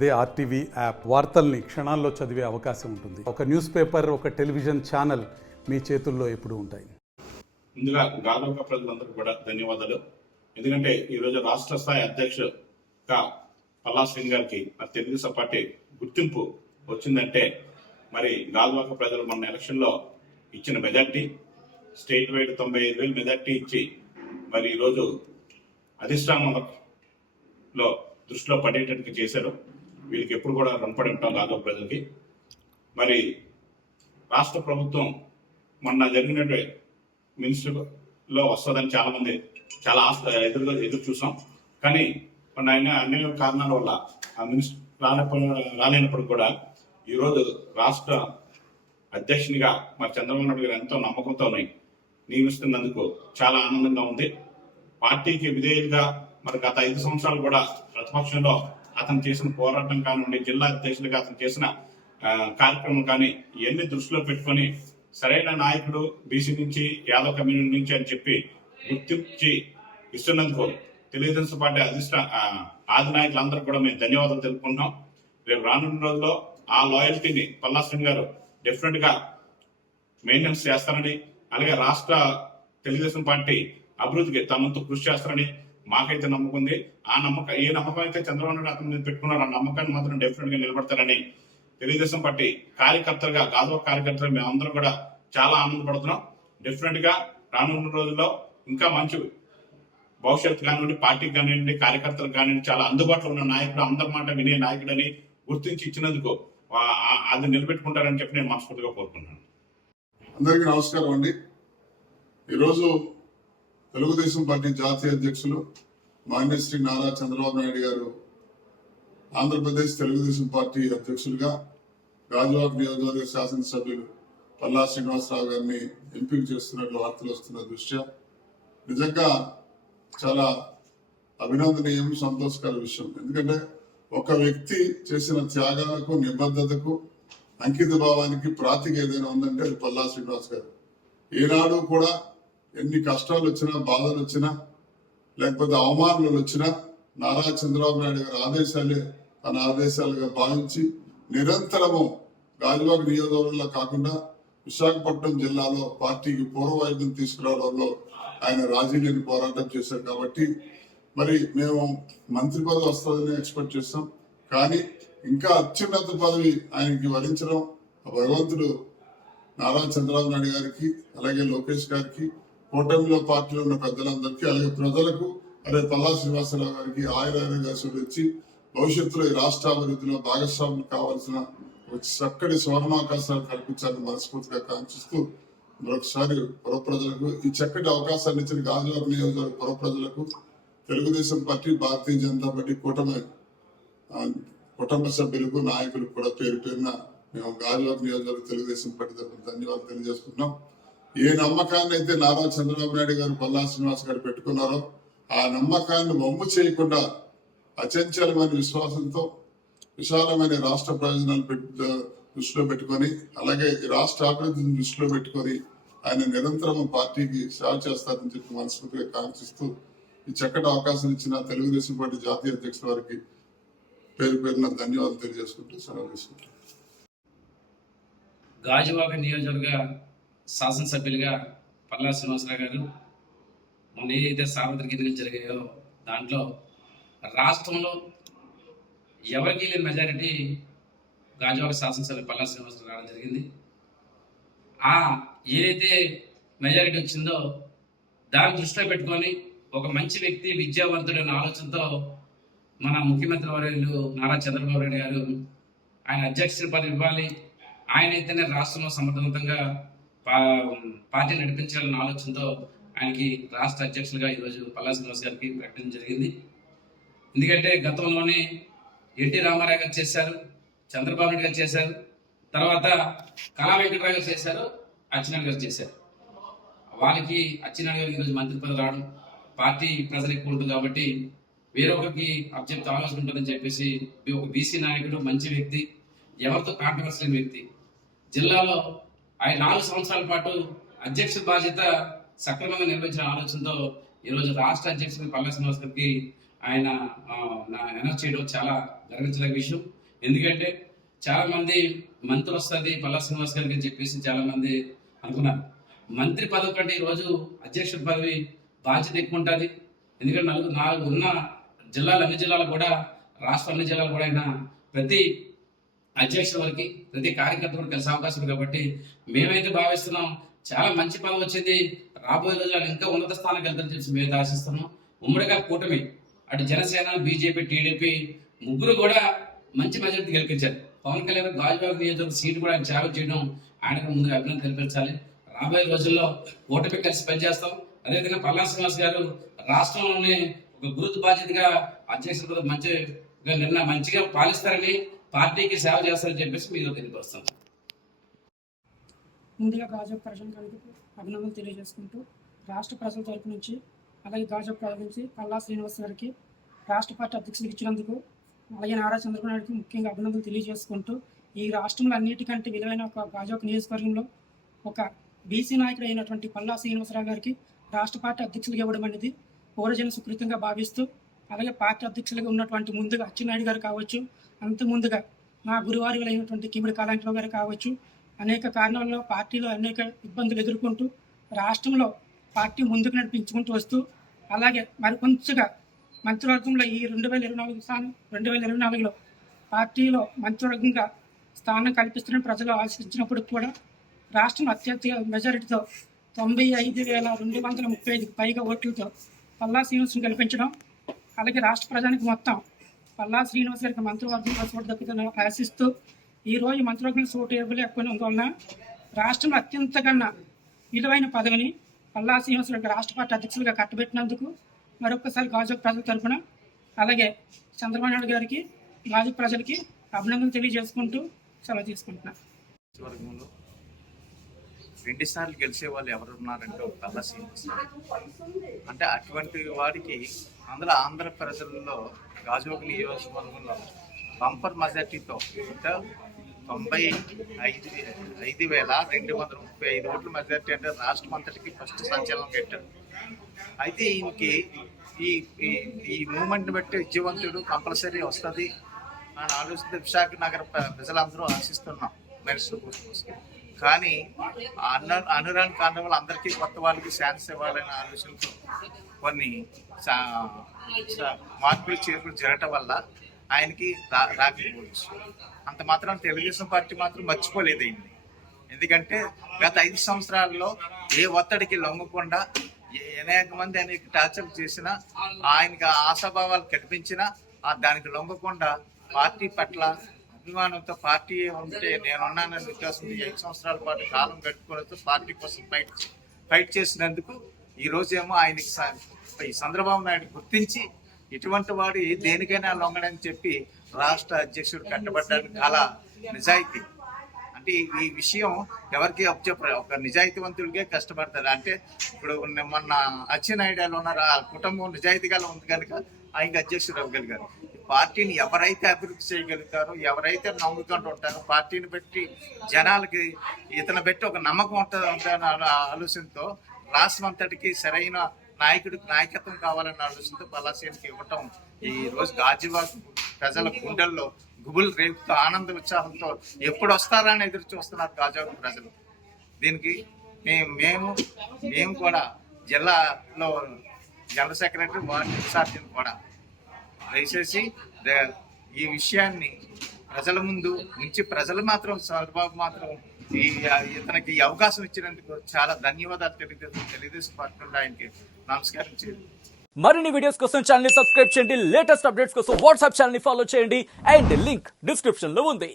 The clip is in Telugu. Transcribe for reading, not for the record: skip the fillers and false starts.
అదే ఆర్టీవీ యాప్ వార్తల్ని క్షణాల్లో చదివే అవకాశం ఉంటుంది. ఒక న్యూస్ పేపర్, ఒక టెలివిజన్ ఛానల్ మీ చేతుల్లో ఎప్పుడూ ఉంటాయి. ముందుగా గాజువాక ప్రజలందరికీ కూడా ధన్యవాదాలు. ఎందుకంటే ఈరోజు రాష్ట్ర స్థాయి అధ్యక్షుడుగా పల్లా శ్రీని గారికి తెలుగుదేశం పార్టీ గుర్తింపు వచ్చిందంటే మరి గాజువాక ప్రజలు మన ఎలక్షన్లో ఇచ్చిన మెజార్టీ స్టేట్ వైడ్ 95,000 మెజార్టీ ఇచ్చి మరి ఈరోజు అధిష్టానంలో దృష్టిలో పడేటట్టుగా చేశారు. వీళ్ళకి ఎప్పుడు కూడా రుణపడి ఉంటాం గాజువాక ప్రజలకి. మరి రాష్ట్ర ప్రభుత్వం మొన్న జరిగినట్టు మినిస్టర్లో వస్తుందని చాలా మంది చాలా ఎదురు చూసాం. కానీ మొన్న ఆయన అన్ని కారణాల వల్ల ఆ మినిస్టర్ రాలేనప్పుడు కూడా ఈరోజు రాష్ట్ర అధ్యక్షునిగా మరి చంద్రబాబు నాయుడు గారు ఎంతో నమ్మకంతో నియమిస్తున్నందుకు చాలా ఆనందంగా ఉంది. పార్టీకి విధేయులుగా మరి గత 5 సంవత్సరాలు కూడా ప్రతిపక్షంలో అతను చేసిన పోరాటం కానివ్వండి, జిల్లా అధ్యక్షులుగా అతను చేసిన కార్యక్రమం కానీ ఇవన్నీ దృష్టిలో పెట్టుకొని సరైన నాయకుడు బీసీ నుంచి యాదవ్ కమ్యూనిటీ నుంచి అని చెప్పి గుర్తించి ఇస్తున్నందుకు తెలుగుదేశం పార్టీ ఆది నాయకులందరూ కూడా మేము ధన్యవాదాలు తెలుపుకుంటున్నాం. రేపు రానున్న రోజుల్లో ఆ లాయల్టీని పల్లా శ్రీని గారు డెఫినెట్ గా మెయింటెనెన్స్ చేస్తారని, అలాగే రాష్ట్ర తెలుగుదేశం పార్టీ అభివృద్ధికి తమంతో కృషి చేస్తారని మాకైతే నమ్మకం ఉంది. ఏ నమ్మకం అయితే చంద్రబాబు నాయుడు అతని మీద పెట్టుకున్నారో ఆ నమ్మకాన్ని మాత్రం డెఫినెట్ గా నిలబడతారని తెలుగుదేశం పార్టీ కార్యకర్తలుగా గాజువాక కార్యకర్తలు మేమందరం కూడా చాలా ఆనందపడుతున్నాం. డెఫినెట్ గా రానున్న రోజుల్లో ఇంకా మంచి భవిష్యత్తు కానివ్వండి, పార్టీకి కానివ్వండి, కార్యకర్తలకు కానివ్వండి చాలా అందుబాటులో ఉన్న నాయకుడు, అందరి మాట వినే నాయకుడని గుర్తించి ఇచ్చినందుకు అది నిలబెట్టుకుంటారని చెప్పి నేను మనస్ఫూర్తిగా కోరుకుంటున్నాను. అందరికీ నమస్కారం అండి. ఈరోజు తెలుగుదేశం పార్టీ జాతీయ అధ్యక్షులు మాన్య శ్రీ నారా చంద్రబాబు నాయుడు గారు ఆంధ్రప్రదేశ్ తెలుగుదేశం పార్టీ అధ్యక్షులుగా గాజువాక నియోజకవర్గ శాసనసభ్యులు పల్లా శ్రీనివాసరావు గారిని ఎంపిక చేస్తున్నట్లు వార్తలు వస్తున్న దృష్ట్యా నిజంగా చాలా అభినందనీయం, సంతోషకర విషయం. ఎందుకంటే ఒక వ్యక్తి చేసిన త్యాగాలకు, నిబద్ధతకు, అంకిత భావానికి ప్రాతిక ఏదైనా ఉందంటే అది పల్లా శ్రీనివాస్ గారు. ఈనాడు కూడా ఎన్ని కష్టాలు వచ్చినా, బాధలు వచ్చినా, లేకపోతే అవమానాలు వచ్చినా నారా చంద్రబాబు నాయుడు గారి ఆదేశాలే తన ఆదేశాలుగా భావించి నిరంతరము గాజువాక నియోజకవర్గంలో కాకుండా విశాఖపట్నం జిల్లాలో పార్టీకి పూర్వవైద్యం తీసుకురావడంలో ఆయన రాజీ లేని పోరాటం చేశారు. కాబట్టి మరి మేము మంత్రి పదవి వస్తుందని ఎక్స్పెక్ట్ చేస్తాం. కానీ ఇంకా అత్యున్నత పదవి ఆయనకి వరించడం భగవంతుడు నారా చంద్రబాబు నాయుడు గారికి, అలాగే లోకేష్ గారికి, కూటమిలో పార్టీలో ఉన్న పెద్దలందరికీ, అలాగే ప్రజలకు, అలాగే పల్లా శ్రీనివాసరావు గారికి ఆయురారోగ్యాలు ఇచ్చి భవిష్యత్తులో ఈ రాష్ట్ర అభివృద్ధిలో భాగస్వాములు కావాల్సిన చక్కటి స్వర్ణావకాశాలు కల్పించాలని మనస్ఫూర్తిగా కాంక్షిస్తూ మరొకసారి పుర ప్రజలకు ఈ చక్కటి అవకాశాన్ని ఇచ్చిన గాజువాక నియోజకవర్గ పుర ప్రజలకు, తెలుగుదేశం పార్టీ, భారతీయ జనతా పార్టీ కూటమి కుటుంబ సభ్యులకు, నాయకులకు కూడా పేరు పేరున మేము గాజువాక నియోజకవర్గ తెలుగుదేశం పార్టీ తరఫున ధన్యవాదాలు తెలియజేసుకుంటున్నాం. ఏ నమ్మకాన్ని అయితే నారా చంద్రబాబు నాయుడు గారు, పల్లా శ్రీనివాస్ గారు పెట్టుకున్నారో ఆ నమ్మకాన్ని వమ్ము చేయకుండా అచంచలమైన విశ్వాసంతో విశాలమైన రాష్ట్ర ప్రయోజనాలు దృష్టిలో పెట్టుకొని, అలాగే రాష్ట్ర అభివృద్ధిని దృష్టిలో పెట్టుకొని ఆయన నిరంతరం పార్టీకి సేవ చేస్తారని చెప్పి మనస్ఫూర్తిగా కాంక్షిస్తూ ఈ చక్కటి అవకాశం ఇచ్చిన తెలుగుదేశం పార్టీ జాతీయ అధ్యక్షుల వారికి పేరు పేరున ధన్యవాదాలు తెలియజేసుకుంటూ సెలవు తీసుకుంటాం. గాజువాక నియోజకవర్గ శాసనసభ్యులుగా పల్లా శ్రీనివాసరావు గారు మొన్న ఏదైతే సార్వత్రిక ఎన్నికలు జరిగాయో దాంట్లో రాష్ట్రంలో ఎవరికి లేని మెజారిటీ గాజువాక శాసనసభ్యులు పల్లా శ్రీనివాసరావు రావడం జరిగింది. ఏదైతే మెజారిటీ వచ్చిందో దాన్ని దృష్టిలో పెట్టుకొని ఒక మంచి వ్యక్తి, విద్యావంతుడైన ఆలోచనతో మన ముఖ్యమంత్రి వర్యులు నారా చంద్రబాబు నాయుడు గారు ఆయన అధ్యక్షుల పదవి ఇవ్వాలి, ఆయన అయితేనే రాష్ట్రంలో సమర్థవంతంగా పార్టీ నడిపించాలన్న ఆలోచనతో ఆయనకి రాష్ట్ర అధ్యక్షులుగా ఈరోజు పల్లా శ్రీనివాస్ గారికి ప్రకటించడం జరిగింది. ఎందుకంటే గతంలోనే ఎన్టీ రామారావు గారు చేశారు, చంద్రబాబు నాయుడు గారు చేశారు, తర్వాత కళా వెంకటరావు గారు చేశారు, అచ్చెన్నాయుడు గారు చేశారు. వాళ్ళకి అచ్చెన్నాయుడు గారికి ఈరోజు మంత్రి పదవి రావడం, పార్టీ ప్రజలు ఎక్కువ ఉంటుంది కాబట్టి వేరొకరికి అబ్జెక్ట్ ఆలోచన ఉంటుందని చెప్పేసి ఒక బీసీ నాయకుడు, మంచి వ్యక్తి, ఎవరితో కాంట్రవర్సీ లేని వ్యక్తి, జిల్లాలో ఆయన 4 సంవత్సరాల పాటు అధ్యక్ష బాధ్యత సక్రమంగా నిర్వహించిన ఆలోచనతో ఈరోజు రాష్ట్ర అధ్యక్షుడు పల్లా శ్రీనివాస్ గారికి ఆయన అనౌన్స్ చేయడం చాలా గర్వించదగ్గ విషయం. ఎందుకంటే చాలా మంది మంత్రులు వస్తుంది పల్లా శ్రీనివాస్ గారికి అని చెప్పేసి చాలా మంది అనుకున్నారు. మంత్రి పదవి కంటే ఈరోజు అధ్యక్షుడి పదవి బాధ్యత ఎక్కువ ఉంటుంది. ఎందుకంటే నాలుగు ఉన్న జిల్లాలు, అన్ని జిల్లాలు కూడా, రాష్ట్ర అన్ని జిల్లాలు కూడా ఆయన ప్రతి అధ్యక్షుల వరకు ప్రతి కార్యకర్త కూడా కలిసే అవకాశం ఉంది. కాబట్టి మేమైతే భావిస్తున్నాం చాలా మంచి పదవి వచ్చింది. రాబోయే రోజుల్లో ఇంకా ఉన్నత స్థానానికి వెళ్తారని చెప్పి మేము ఆశిస్తున్నాం. ఉమ్మడిగా కూటమి అటు జనసేన, బీజేపీ, టీడీపీ ముగ్గురు కూడా మంచి మెజారిటీ గెలిపించారు. పవన్ కళ్యాణ్ గాజువాక నియోజకవర్గ సీటు కూడా ఆయన త్యాగం చేయడం ఆయనకు ముందుగా అభినందన తెలిపించాలి. రాబోయే రోజుల్లో కూటమి కలిసి పనిచేస్తాం. అదేవిధంగా పల్లా శ్రీనివాస్ గారు రాష్ట్రంలోనే ఒక గురుతు బాధ్యతగా అధ్యక్షుడు మంచిగా పాలిస్తారని, పార్టీకి సేవ చేస్తారని చెప్పేసి మీరు తెలియపరుస్తాం. ముందుగా గాజువాక ప్రజలకు అభినందనలు తెలియజేసుకుంటూ రాష్ట్ర ప్రజల తరపు నుంచి, అలాగే గాజువాక ప్రజల నుంచి పల్లా శ్రీనివాస్ గారికి రాష్ట్ర పార్టీ అధ్యక్షులకు ఇచ్చినందుకు, అలాగే నారా చంద్రబాబు నాయుడుకి ముఖ్యంగా అభినందనలు తెలియజేసుకుంటూ, ఈ రాష్ట్రంలో అన్నిటికంటే విలువైన ఒక గాజువాక నియోజకవర్గంలో ఒక బీసీ నాయకుడు అయినటువంటి పల్లా శ్రీనివాసరావు గారికి రాష్ట్ర పార్టీ అధ్యక్షులుగా ఇవ్వడం అనేది పౌరజన సుకృతంగా భావిస్తూ, అలాగే పార్టీ అధ్యక్షులుగా ఉన్నటువంటి ముందుగా అచ్చెన్నాయుడు గారు కావచ్చు, అంత ముందుగా నా గురువారులైనటువంటి కిమిడి కాళాంకరావు గారు కావచ్చు, అనేక కారణాల్లో పార్టీలో అనేక ఇబ్బందులు ఎదుర్కొంటూ రాష్ట్రంలో పార్టీ ముందుకు నడిపించుకుంటూ వస్తూ, అలాగే మరి కొంచెంగా మంత్రివర్గంలో ఈ 2024లో పార్టీలో మంత్రివర్గంగా స్థానం కల్పిస్తున్న ప్రజలు ఆశించినప్పుడు కూడా రాష్ట్రంలో అత్యధిక మెజారిటీతో 95,235 పైగా ఓట్లతో పల్లా శ్రీనివాసుని గెలిపించడం, అలాగే రాష్ట్ర ప్రజానికి మొత్తం పల్లా శ్రీనివాస్ గారికి మంత్రివర్గంలో చోటు దక్కుతుందని ఆశిస్తూ, ఈరోజు మంత్రివర్గంలో చోటు ఇవ్వలేకపోయినందువలన రాష్ట్రంలో అత్యంత కన్నా విలువైన పదవిని పల్లా శ్రీనివాస్ గారికి రాష్ట్ర పార్టీ అధ్యక్షులుగా కట్టబెట్టినందుకు మరొకసారి గాజువాక ప్రజల తరఫున, అలాగే చంద్రబాబు నాయుడు గారికి, గాజువాక ప్రజలకి అభినందనలు తెలియజేసుకుంటూ సెలవు తీసుకుంటున్నాను. వర్గంలో 2 సార్లు గెలిచే వాళ్ళు ఎవరు ఉన్నారంటే ఒక పల్లా శ్రీనివాస్. అంటే అటువంటి వాడికి అందులో ఆంధ్ర ప్రజల్లో గాజువాక నియోజకవర్గంలో బంపర్ మెజార్టీతో అంటే 95,235 ఓట్ల మెజార్టీ అంటే రాష్ట్రం అంతటికి ఫస్ట్ సంచలనం పెట్టారు. అయితే ఈయనకి ఈ మూమెంట్ని బట్టి విజయవంతుడు కంపల్సరీ వస్తుంది అని ఆలోచిస్తే విశాఖ నగర ప్రజలందరూ ఆశిస్తున్నాం మెరిట్ కోసం. కానీ అనురాని కారణం వల్ల అందరికీ కొత్త వాళ్ళకి ఛాన్స్ ఇవ్వాలనే ఆలోచనతో కొన్ని మార్పులు చేర్పులు జరగటం వల్ల ఆయనకి రాకపోవచ్చు. అంత మాత్రం తెలుగుదేశం పార్టీ మాత్రం మర్చిపోలేదు అయింది. ఎందుకంటే గత 5 సంవత్సరాల్లో ఏ ఒత్తిడికి లొంగకుండా అనేక మంది అనేక టార్చర్ చేసినా, ఆయనకి ఆశాభావాలు కల్పించినా దానికి లొంగకుండా పార్టీ పట్ల అభిమానంతో పార్టీ ఉంటే నేనున్నానని విశ్వాసంతో 5 సంవత్సరాల పాటు కాలం గడుపుకోవడంతో పార్టీ కోసం ఫైట్ చేసినందుకు ఈరోజేమో ఆయనకి ఈ చంద్రబాబు నాయుడు గుర్తించి ఇటువంటి వాడు దేనికైనా లొంగడని చెప్పి రాష్ట్ర అధ్యక్షుడు కట్టబడ్డానికి చాలా నిజాయితీ. అంటే ఈ విషయం ఎవరికి అప్పచెప్పరు, ఒక నిజాయితీవంతుడికే కష్టపడతారు. అంటే ఇప్పుడు మొన్న అచ్చెన్నాయుడులో ఉన్నారు, ఆ కుటుంబం నిజాయితీగా ఉంది కనుక ఆయనకి అధ్యక్షుడు అవ్వగలిగారు. పార్టీని ఎవరైతే అభివృద్ధి చేయగలుగుతారో, ఎవరైతే నమ్ముకుంటూ ఉంటారో, పార్టీని బట్టి జనాలకి ఇతను పెట్టి ఒక నమ్మకం ఉంటుందన్న ఆలోచనతో రాష్ట్రం అంతటికి సరైన నాయకుడికి నాయకత్వం కావాలన్న ఆలోచనతో పల్లాశ్రీనికి ఇవ్వటం ఈ రోజు గాజువాక ప్రజల గుండెల్లో గుబులు రేపుతో ఆనంద ఉత్సాహంతో ఎప్పుడు వస్తారా అని ఎదురు చూస్తున్నారు గాజువాక ప్రజలు. దీనికి మేము కూడా జిల్లాలో జనరల్ సెక్రటరీ వార్డు ఇన్ఛార్జిని కూడా దయచేసి ఈ విషయాన్ని ప్రజల ముందు ఉంచి ప్రజలు మాత్రం చంద్రబాబు మాత్రం ఇతనికి ఈ అవకాశం ఇచ్చినందుకు చాలా ధన్యవాదాలు తెలుగుదేశం పార్టీ నుండి ఆయనకి నమస్కారం చేయండి. మరిన్ని వీడియోస్ కోసం ఛానల్ ని సబ్స్క్రైబ్ చేయండి, లేటెస్ట్ అప్డేట్స్ కోసం వాట్సాప్ ఛానల్ ని ఫాలో చేయండి అండ్ లింక్ డిస్క్రిప్షన్ లో ఉంది.